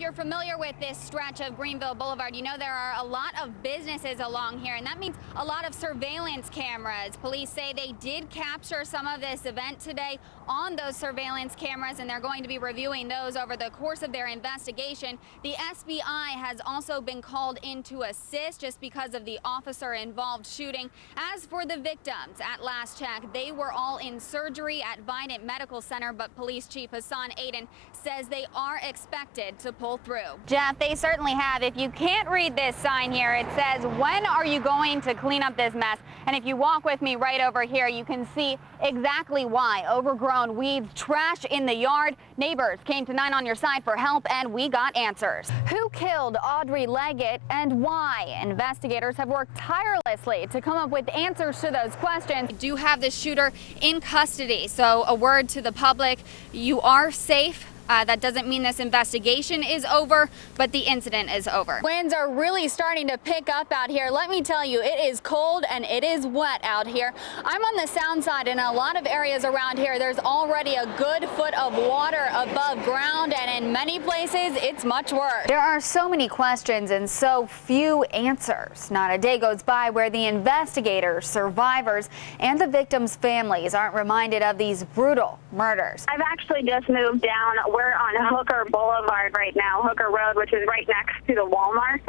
If you're familiar with this stretch of Greenville Boulevard, you know there are a lot of businesses along here, and that means a lot of surveillance cameras. Police say they did capture some of this event today on those surveillance cameras, and they're going to be reviewing those over the course of their investigation. The SBI has also been called in to assist just because of the officer-involved shooting. As for the victims, at last check, they were all in surgery at Vidant Medical Center, but Police Chief Hassan Aden says they are expected to pull through. Jeff, they certainly have. If you can't read this sign here, it says, "When are you going to clean up this mess?" And if you walk with me right over here, you can see exactly why. Overgrown weeds, trash in the yard. Neighbors came to 9 on Your Side for help, and we got answers. Who killed Audrey Leggett and why? Investigators have worked tirelessly to come up with answers to those questions. We do have the shooter in custody, so a word to the public, you are safe. That doesn't mean this investigation is over, but the incident is over. Winds are really starting to pick up out here. Let me tell you, it is cold and it is wet out here. I'm on the sound side, and in a lot of areas around here, there's already a good foot of water above ground, and in many places, it's much worse. There are so many questions and so few answers. Not a day goes by where the investigators, survivors, and the victims' families aren't reminded of these brutal murders. I've actually just moved down. We're on Hooker Boulevard right now, Hooker Road, which is right next to the Walmart.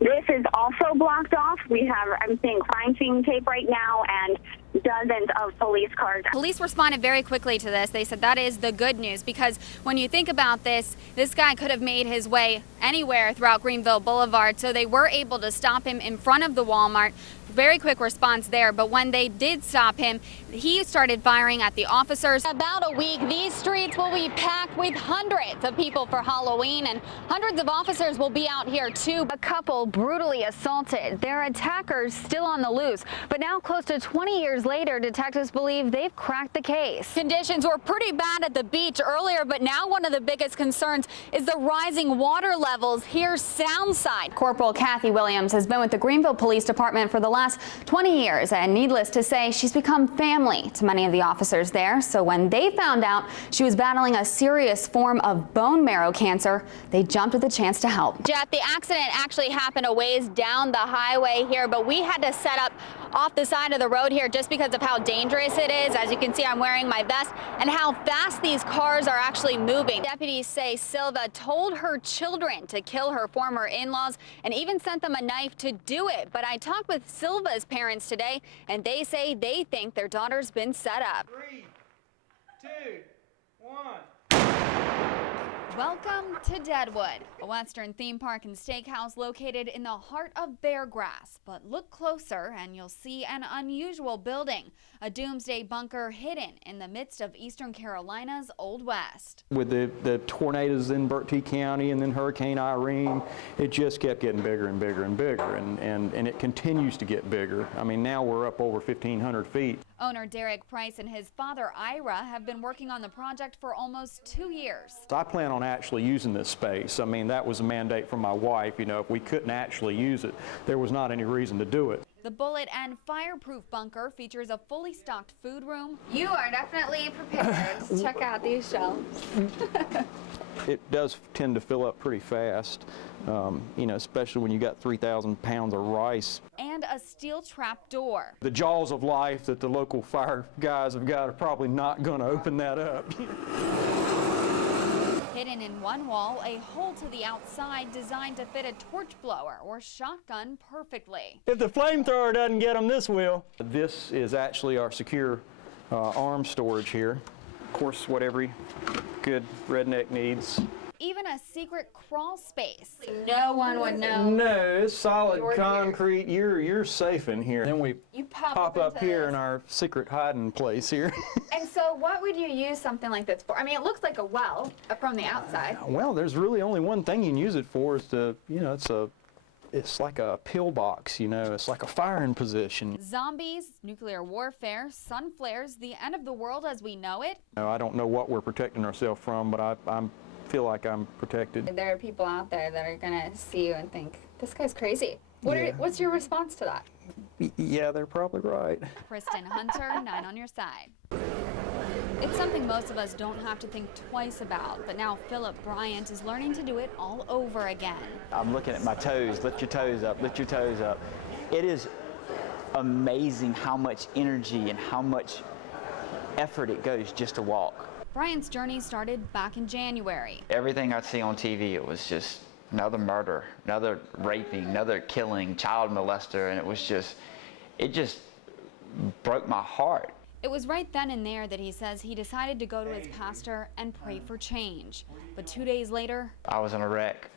This is also blocked off. We have, I'm seeing crime scene tape right now and dozens of police cars. Police responded very quickly to this. They said that is the good news, because when you think about this guy could have made his way anywhere throughout Greenville Boulevard, so they were able to stop him in front of the Walmart. Very quick response there, but when they did stop him, he started firing at the officers. About a week, these streets will be packed with hundreds of people for Halloween, and hundreds of officers will be out here too. A couple brutally assaulted, their attackers still on the loose, but now close to 20 years later, detectives believe they've cracked the case. Conditions were pretty bad at the beach earlier, but now one of the biggest concerns is the rising water levels here Soundside. Corporal Kathy Williams has been with the Greenville Police Department for the last 20 years, and needless to say, she's become family to many of the officers there. So when they found out she was battling a serious form of bone marrow cancer, they jumped at the chance to help. Jeff, the accident actually happened a ways down the highway here, but we had to set up off the side of the road here just because of how dangerous it is. As you can see, I'm wearing my vest, and how fast these cars are actually moving. Deputies say Silva told her children to kill her former in-laws and even sent them a knife to do it. But I talked with Silva's parents today, and they say they think their daughter's been set up. 3, 2, 1. Welcome to Deadwood, a Western theme park and steakhouse located in the heart of Beargrass. But look closer and you'll see an unusual building, a doomsday bunker hidden in the midst of Eastern Carolina's Old West. With the tornadoes in Bertie County and then Hurricane Irene, it just kept getting bigger and bigger and bigger, and it continues to get bigger. I mean, now we're up over 1,500 feet. Owner Derek Price and his father Ira have been working on the project for almost 2 years. I plan on actually using this space. I mean, that was a mandate from my wife. You know, if we couldn't actually use it, there was not any reason to do it. The bullet and fireproof bunker features a fully stocked food room. You are definitely prepared. Check out these shelves. It does tend to fill up pretty fast, you know, especially when you got 3,000 pounds of rice. And a steel trap door. The jaws of life that the local fire guys have got are probably not going to open that up. Hidden in one wall, a hole to the outside designed to fit a torch blower or shotgun perfectly. If the flamethrower doesn't get them, this will. This is actually our secure arms storage here. Of course, what every good redneck needs. Even a secret crawl space. No one would know. No, it's solid concrete. You're safe in here. Then we pop up here in our secret hiding place here. And so what would you use something like this for? I mean, it looks like a well from the outside. Well, there's really only one thing you can use it for, is to, you know, it's like a pillbox, you know, it's like a firing position. Zombies, nuclear warfare, sun flares, the end of the world as we know it. You know, I don't know what we're protecting ourselves from, but I feel like I'm protected. There are people out there that are going to see you and think, this guy's crazy. What's your response to that? Yeah, they're probably right. Kristen Hunter, 9 on Your Side. It's something most of us don't have to think twice about, but now Philip Bryant is learning to do it all over again. I'm looking at my toes. Lift your toes up, lift your toes up. It is amazing how much energy and how much effort it goes just to walk. Bryant's journey started back in January. Everything I'd see on TV, it was just another murder, another raping, another killing, child molester, and it just broke my heart. It was right then and there that he says he decided to go to his pastor and pray for change. But 2 days later, I was in a wreck,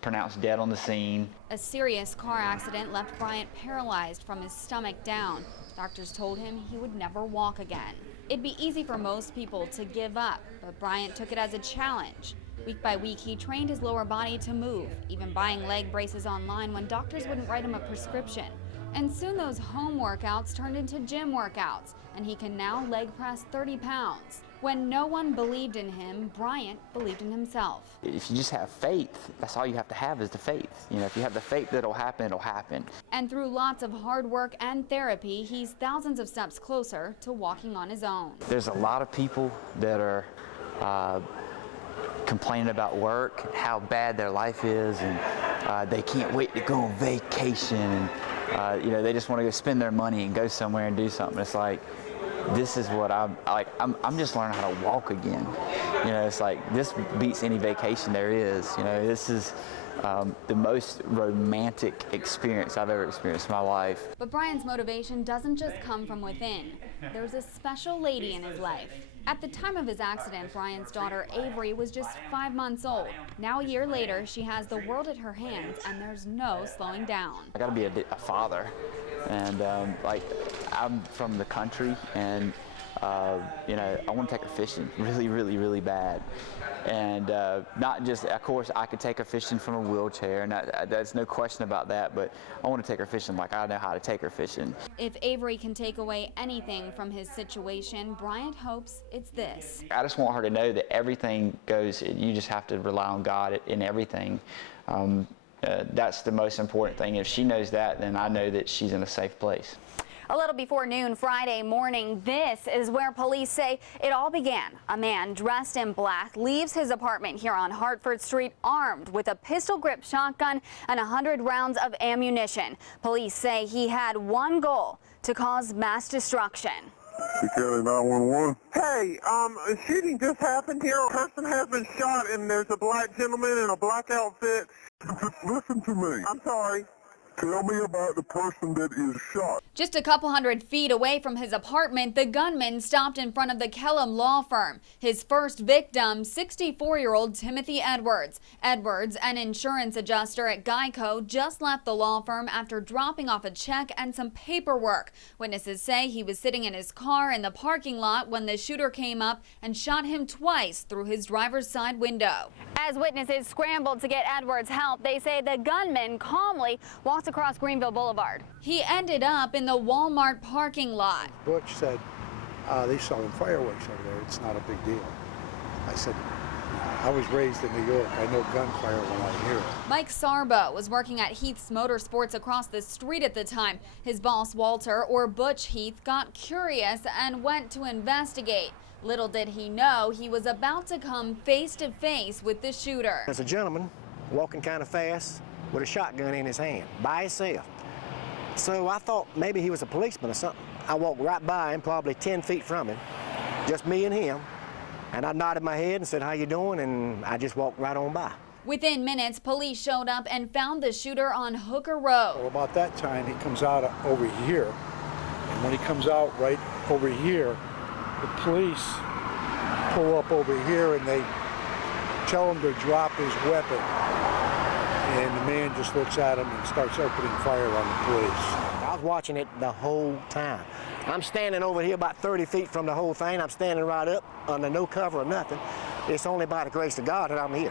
pronounced dead on the scene. A serious car accident left Bryant paralyzed from his stomach down. Doctors told him he would never walk again. It'd be easy for most people to give up, but Bryant took it as a challenge. Week by week, he trained his lower body to move, even buying leg braces online when doctors wouldn't write him a prescription. And soon those home workouts turned into gym workouts, and he can now leg press 30 pounds. When no one believed in him, Bryant believed in himself. If you just have faith, that's all you have to have is the faith. You know, if you have the faith that it'll happen, it'll happen. And through lots of hard work and therapy, he's thousands of steps closer to walking on his own. There's a lot of people that are complaining about work, how bad their life is, and they can't wait to go on vacation, and you know, they just want to go spend their money and go somewhere and do something. It's like, this is what I'm just learning how to walk again. You know, it's like, this beats any vacation there is. You know, this is the most romantic experience I've ever experienced in my life. But Bryant's motivation doesn't just come from within. There's a special lady in his life. At the time of his accident, Bryant's daughter Avery was just 5 months old. Now a year later, she has the world at her hands, and there's no slowing down. I got to be a father, and like, I'm from the country, and you know, I want to take her fishing really, really, really bad. And not just, of course, I could take her fishing from a wheelchair, and there's no question about that, but I want to take her fishing like I know how to take her fishing. If Avery can take away anything from his situation, Bryant hopes it's this. I just want her to know that everything goes, you just have to rely on God in everything. That's the most important thing. If she knows that, then I know that she's in a safe place. A little before noon Friday morning, this is where police say it all began. A man dressed in black leaves his apartment here on Hartford Street armed with a pistol-grip shotgun and 100 rounds of ammunition. Police say he had one goal: to cause mass destruction. County 911. Hey, a shooting just happened here. A person has been shot, and there's a black gentleman in a black outfit. Just listen to me. I'm sorry. Tell me about the person that is shot. Just a couple hundred feet away from his apartment, the gunman stopped in front of the Kellum law firm. His first victim, 64-year-old Timothy Edwards. Edwards, an insurance adjuster at Geico, just left the law firm after dropping off a check and some paperwork. Witnesses say he was sitting in his car in the parking lot when the shooter came up and shot him twice through his driver's side window. As witnesses scrambled to get Edwards' help, they say the gunman calmly walked across Greenville Boulevard. He ended up in the Walmart parking lot. Butch said, they selling fireworks over there. It's not a big deal. I said, I was raised in New York. I know gunfire when I hear it. Mike Sarbo was working at Heath's Motorsports across the street at the time. His boss, Walter, or Butch Heath, got curious and went to investigate. Little did he know he was about to come face to face with the shooter. There's a gentleman walking kind of fast with a shotgun in his hand by himself. So I thought maybe he was a policeman or something. I walked right by him, probably 10 feet from him, just me and him. And I nodded my head and said, "How you doing?" And I just walked right on by. Within minutes, police showed up and found the shooter on Hooker Road. Well, about that time, he comes out over here. And when he comes out right over here, the police pull up over here and they tell him to drop his weapon. And the man just looks at him and starts opening fire on the police. I was watching it the whole time. I'm standing over here about 30 feet from the whole thing. I'm standing right up under no cover or nothing. It's only by the grace of God that I'm here.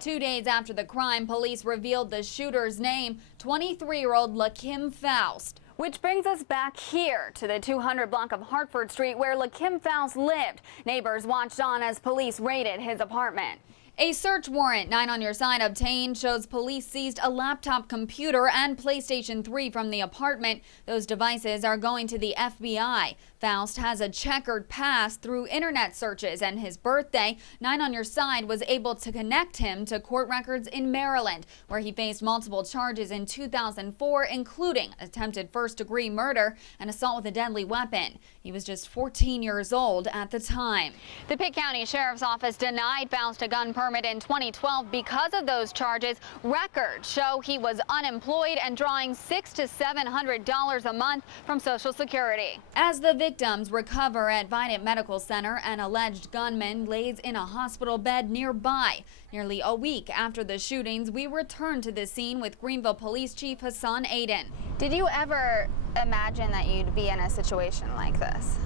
2 days after the crime, police revealed the shooter's name, 23-year-old Lakim Faust. Which brings us back here to the 200 block of Hartford Street where Lakim Faust lived. Neighbors watched on as police raided his apartment. A search warrant, 9 on your side, obtained, shows police seized a laptop computer and PlayStation 3 from the apartment. Those devices are going to the FBI. Faust has a checkered past through internet searches, and his birthday, 9 on Your Side, was able to connect him to court records in Maryland, where he faced multiple charges in 2004, including attempted first-degree murder and assault with a deadly weapon. He was just 14 years old at the time. The Pitt County Sheriff's Office denied Faust a gun permit in 2012 because of those charges. Records show he was unemployed and drawing $600 to $700 a month from Social Security. As the victims recover at Vidant Medical Center, an alleged gunman lays in a hospital bed nearby. Nearly a week after the shootings, we return to the scene with Greenville Police Chief Hassan Aiden. Did you ever imagine that you'd be in a situation like this?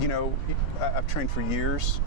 You know, I've trained for years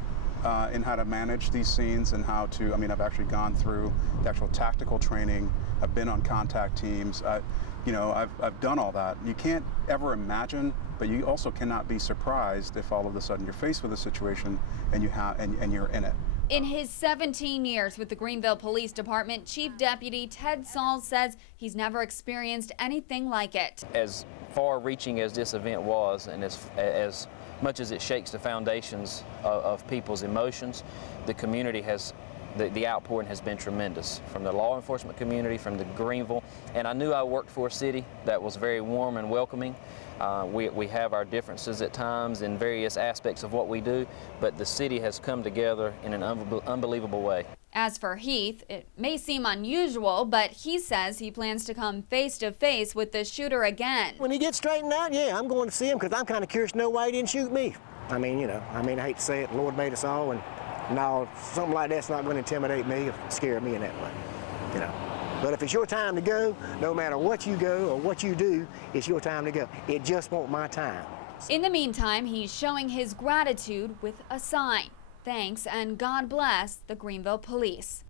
in how to manage these scenes and how to, I've actually gone through the actual tactical training. I've been on contact teams. I've done all that. You can't ever imagine, but you also cannot be surprised if all of a sudden you're faced with a situation and you're in it. In his 17 years with the Greenville Police Department, Chief Deputy Ted Saul says he's never experienced anything like it. As far-reaching as this event was, and as much as it shakes the foundations of people's emotions, the community has, the outpouring has been tremendous from the law enforcement community, from the Greenville, and I knew I worked for a city that was very warm and welcoming. We have our differences at times in various aspects of what we do, but the city has come together in an unbelievable way. As for Heath, it may seem unusual, but he says he plans to come face to face with the shooter again. When he gets straightened out, yeah, I'm going to see him because I'm kind of curious to know why he didn't shoot me. I hate to say it, the Lord made us all, and no, something like that's not going to intimidate me or scare me in that way, But if it's your time to go, no matter what you go or what you do, it's your time to go. It just won't my time. In the meantime, he's showing his gratitude with a sign. Thanks and God bless the Greenville Police.